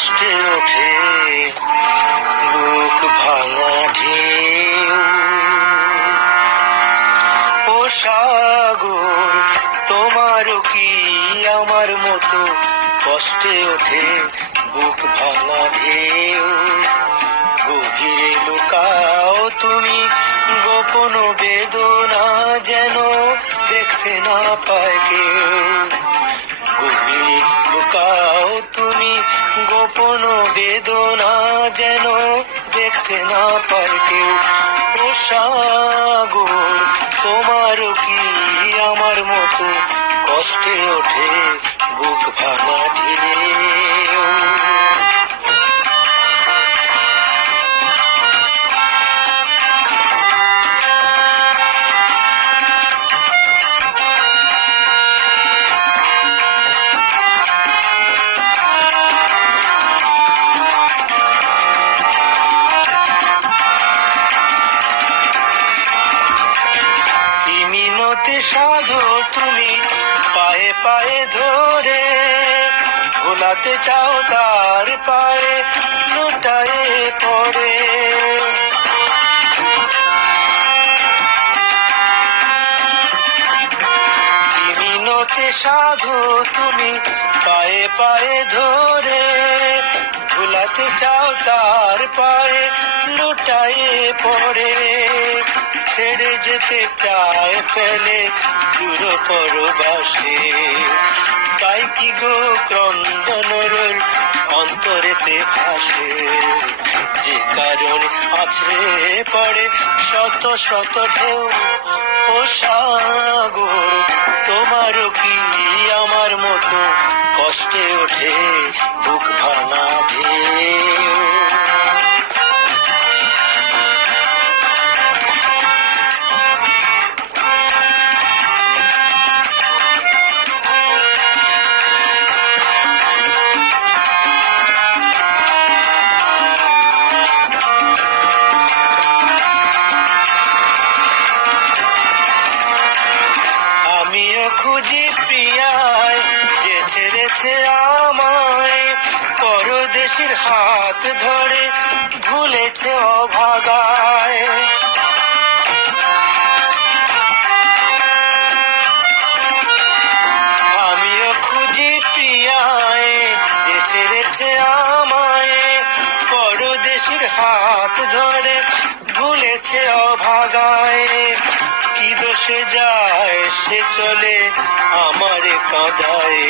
কষ্টে ওঠে বুক ভাঙা ঢেউ। ও সাগর, তোমারও কি আমার মতো কষ্টে ওঠে বুক ভাঙা ঢেউ? গভীরে লুকাও তুমি গোপন বেদনা, যেন দেখতে না পায় কেউ। গভীরে লুকাও তুমি গোপন বেদনা, যেন দেখতে না পায় কেউ। ও সাগর, তোমারও কি আমার মতো কষ্টে ওঠে বুক ভাঙা ঢেউ? মিনতি সাধো তুমি পায়ে পায়ে ধরে, ভোলাতে চাও তার পায়ে লুটায়ে পড়ে। মিনতি সাধো তুমি পায়ে পায়ে ধরে, ভোলাতে চাও তার পায়ে লুটায়ে পড়ে। ছেড়ে যেতে চায় ফেলে দূর পরবাসে, তাই কি গো ক্রন্দন রোল অন্তরেতে ভাসে। যে কারণে আছড়ে পড়ে শত শত ঢেউ। ও সাগর, তোমারও কি আমার মতো কষ্টে ওঠে বুক ভাঙা ঢেউ? আমিও খুঁজি প্রিয়ায় যে ছেড়েছে আমায়, পরদেশির হাত ধরে ভুলেছে অভাগায়। আমিও খুঁজি প্রিয়ায় যে ছেড়েছে আমায়, পরদেশির হাত ধরে ভুলেছে অভাগায়। কি দোষে যায় সে চলে আমারে কাঁদায়,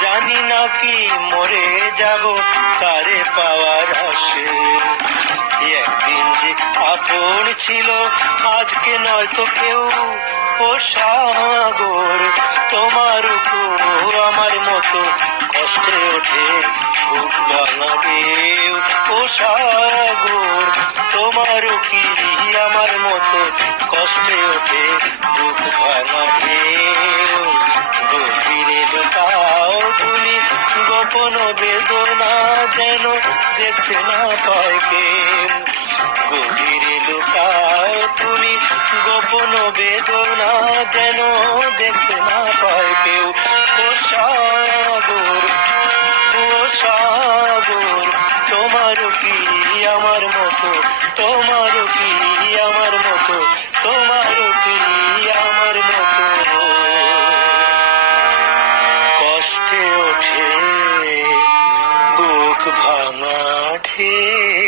জানি না কি মরে যাব তারে পাওয়ার আশে। একদিন যে আপন ছিল আজকে নয়তো কেউ। ও সাগর, তোমার উপর আমার মতো কষ্টে ওঠে বুক ভাঙা ঢেউ। ও সাগর, তোমারও কি আমার মতো কষ্টে ওঠে বুক ভাঙা ঢেউ? গভীরে লুকাও তুমি গোপন বেদনা, যেন দেখতে না পায় কেউ। গভীরে লুকাও তুমি গোপন বেদনা, যেন দেখতে না পায় কেউ। ও সাগর, ও সাগর, তোমারও কি আমার মতো, তোমারও কি আমার মতো, তোমারও কি আমার মতো কষ্টে ওঠে বুক ভাঙা ঢেউ?